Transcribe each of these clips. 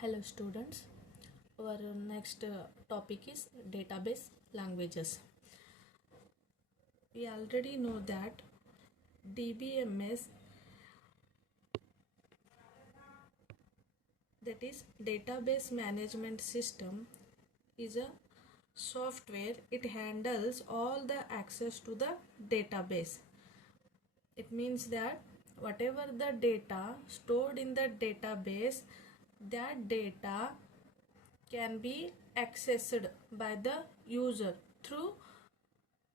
Hello students, our next topic is database languages. We already know that DBMS, that is database management system, is a software. It handles all the access to the database. It means that whatever the data stored in the database, that data can be accessed by the user through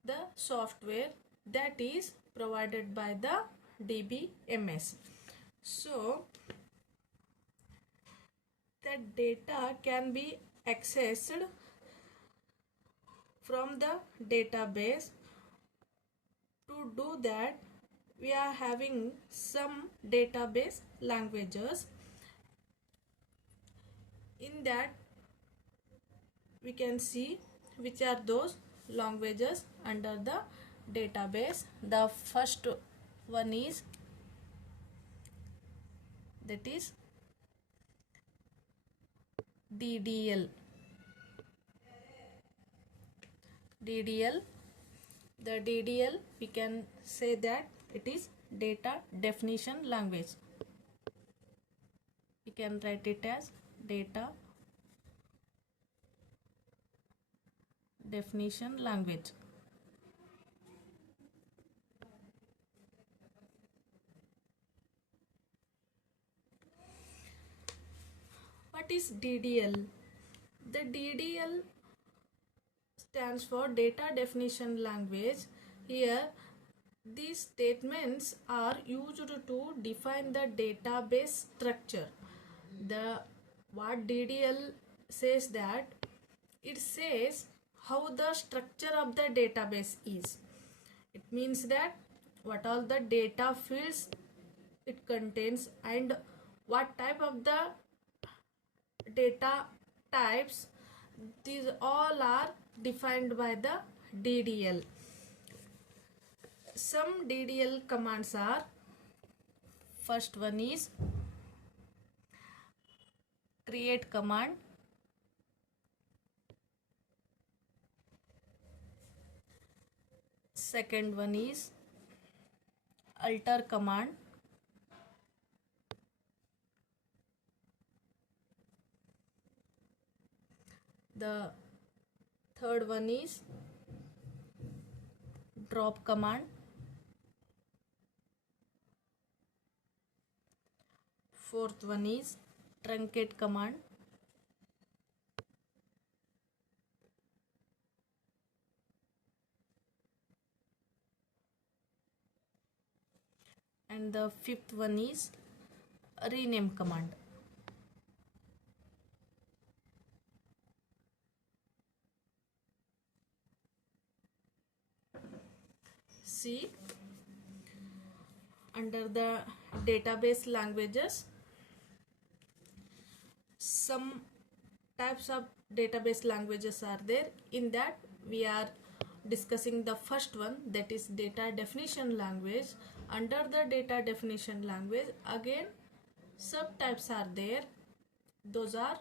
the software that is provided by the DBMS. So that data can be accessed from the database. To do that, we are having some database languages. In that, we can see which are those languages under the database. The first one is, that is DDL. The DDL, we can say that it is data definition language. We can write it as data definition language. What is DDL? The DDL stands for data definition language. Here, these statements are used to define the database structure. What DDL says, that it says how the structure of the database is. It means that what all the data fields it contains and what type of the data types, these all are defined by the DDL. Some DDL commands are, first one is create command, second one is alter command, the third one is drop command, fourth one is truncate command, and the fifth one is rename command. See, under the database languages, some types of database languages are there. In that, we are discussing the first one, that is data definition language. Under the data definition language, again subtypes are there. Those are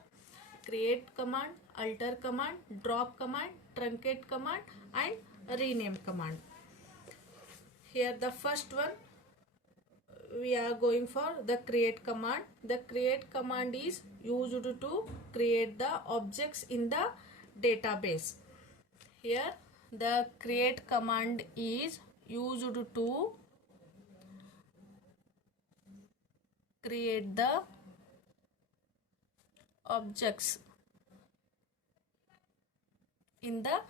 create command, alter command, drop command, truncate command, and rename command. Here the first one, we are going for the create command. The create command is used to create the objects in the database. Here the create command is used to create the objects in the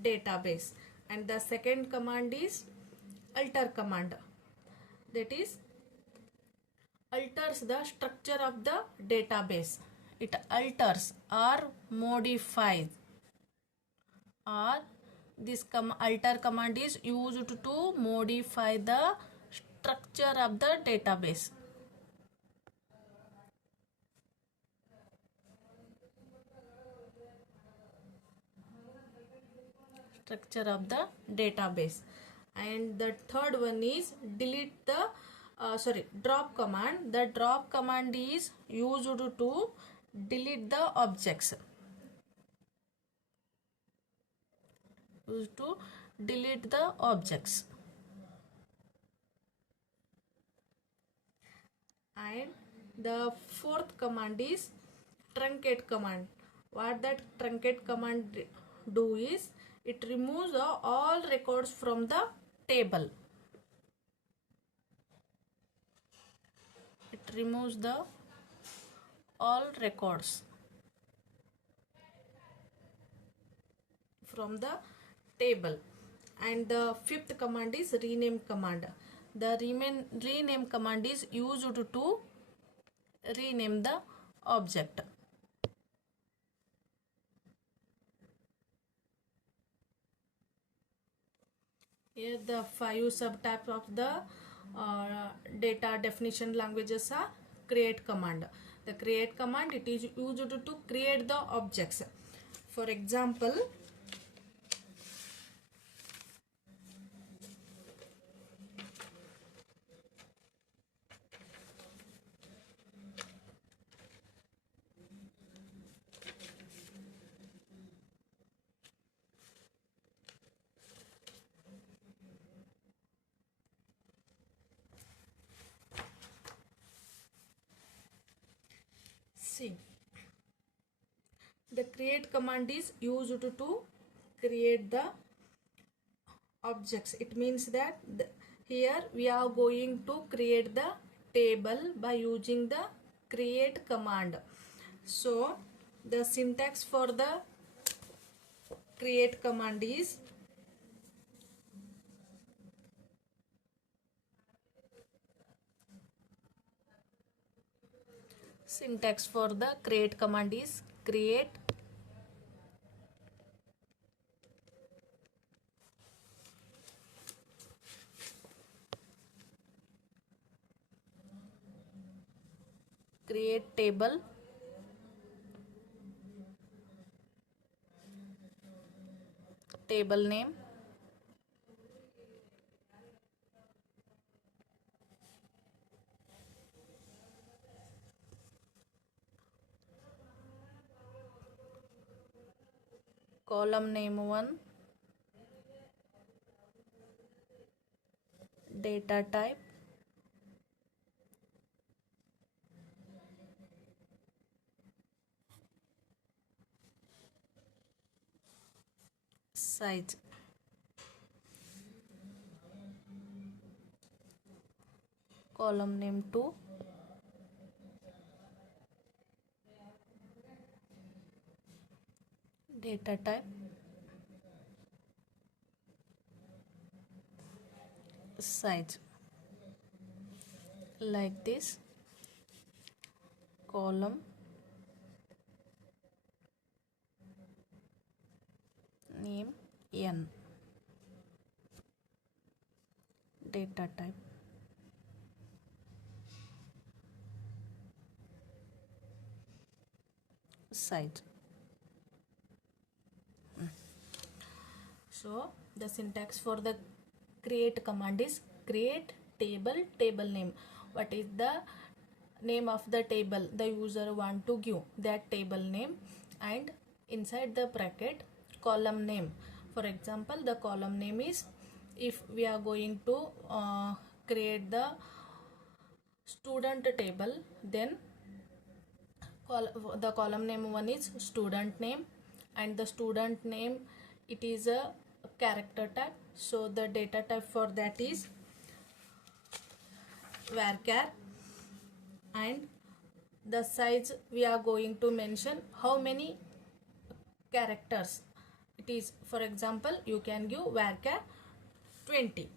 database, and the second command is alter command, that is alters the structure of the database. It alters or modifies, or this alter command is used to modify the structure of the database. Structure of the database. And the third one is delete the drop command. The drop command is used to delete the objects. Used to delete the objects. And the fourth command is truncate command. What that truncate command do is it removes all records from the table. It removes the all records from the table. And the fifth command is rename command. The rename command is used to rename the object. Here the 5 subtypes of the data definition languages are create command. The create command, it is used to create the objects. For example, see, the create command is used to create the objects. It means that here we are going to create the table by using the create command. So the syntax for the create command is create table, table name, column name 1, data type, size. Column name 2, data type, size. Like this, column name n, data type, size. So the syntax for the create command is create table, table name. What is the name of the table the user want to give, that table name, and inside the bracket column name. For example, the column name is, if we are going to create the student table, then the column name 1 is student name, and the student name, it is a character type, so the data type for that is varchar. And the size, we are going to mention how many characters it is. For example, you can give varchar 20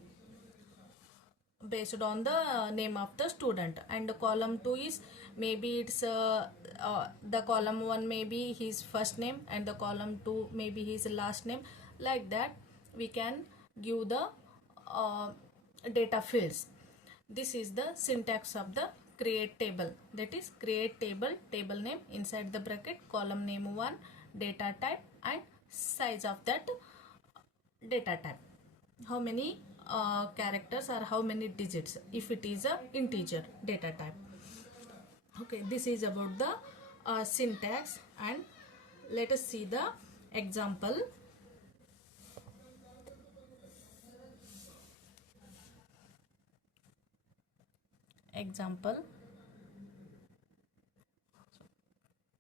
based on the name of the student. And the column 2 is, maybe it's the column 1 maybe his first name, and the column 2 maybe his last name. Like that we can give the data fields. This is the syntax of the create table, that is create table, table name, inside the bracket column name 1, data type, and size of that data type, how many characters or how many digits, if it is a integer data type. Okay, this is about the syntax, and let us see the example.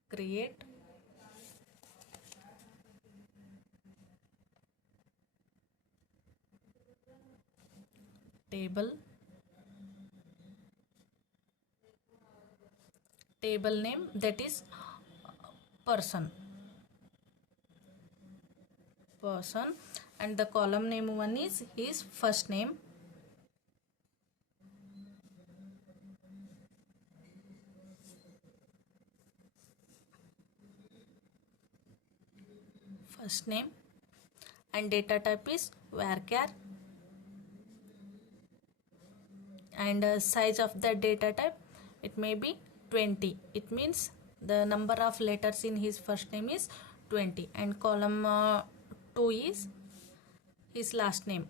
Create table name, that is person, and the column name one is his first name, and data type is varchar, and size of the data type, it may be 20. It means the number of letters in his first name is 20, and column 2 is his last name.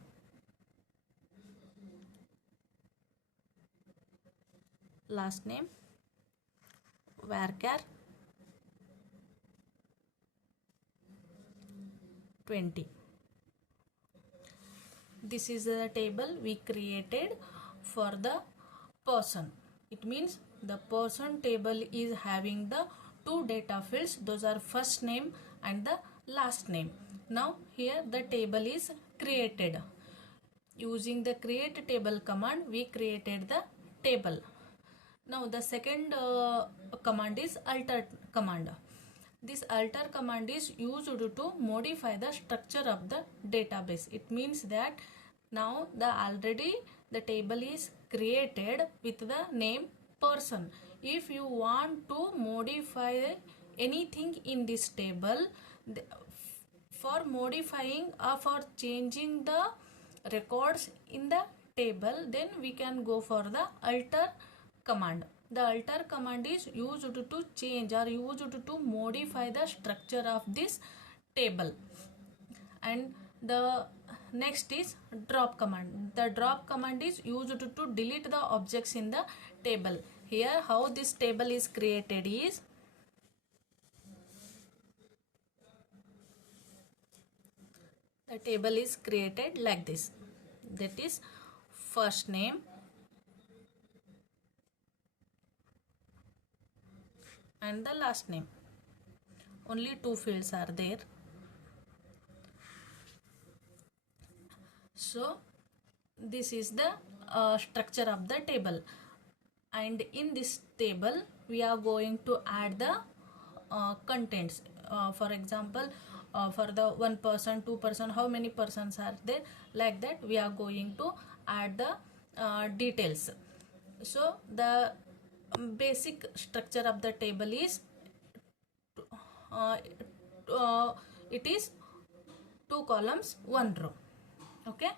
Varchar 20. This is the table we created for the person. It means the person table is having the two data fields, those are first name and the last name. Now here the table is created. Using the create table command, we created the table. Now the second command is alter command. This alter command is used to modify the structure of the database. It means that now already the table is created with the name person. If you want to modify anything in this table, for modifying or for changing the records in the table, then we can go for the alter command. The alter command is used to change or used to modify the structure of this table. And the next is drop command. The drop command is used to delete the objects in the table. Here how this table is created is, the table is created like this, that is first name and the last name. Only two fields are there. So this is the structure of the table, and in this table we are going to add the contents. For example, for the 1 person, 2 person, how many persons are there, like that we are going to add the details. So the basic structure of the table is it is 2 columns 1 row. Okay,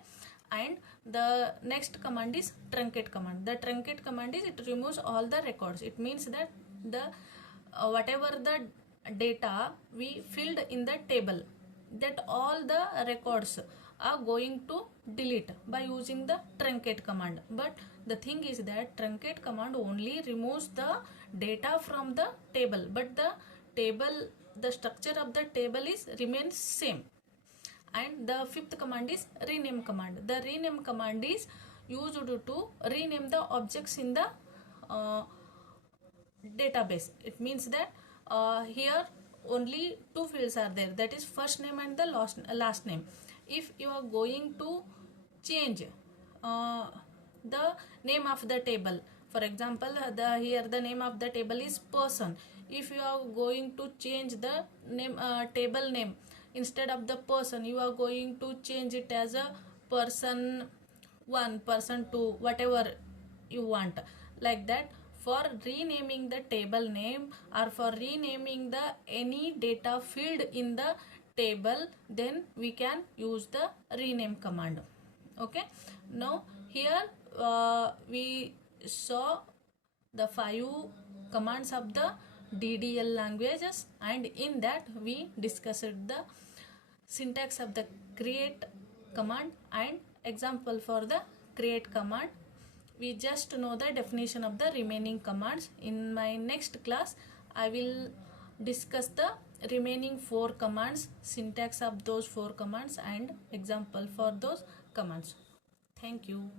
and the next command is truncate command. The truncate command is, it removes all the records. It means that the whatever the data we filled in the table, that all the records are going to delete by using the truncate command. But the thing is that truncate command only removes the data from the table, but the structure of the table is remains same. And the fifth command is rename command. The rename command is used to rename the objects in the database. It means that here only two fields are there, that is first name and the last name. If you are going to change the name of the table, for example, here the name of the table is person. If you are going to change the name table name, instead of the person you are going to change it as a person 1, person 2, whatever you want, like that. For renaming the table name or for renaming the any data field in the table, then we can use the rename command. Okay, now here we saw the 5 commands of the DDL languages, and in that we discussed the syntax of the create command and example for the create command. We just know the definition of the remaining commands. In my next class I will discuss the remaining 4 commands, syntax of those 4 commands and example for those commands. Thank you.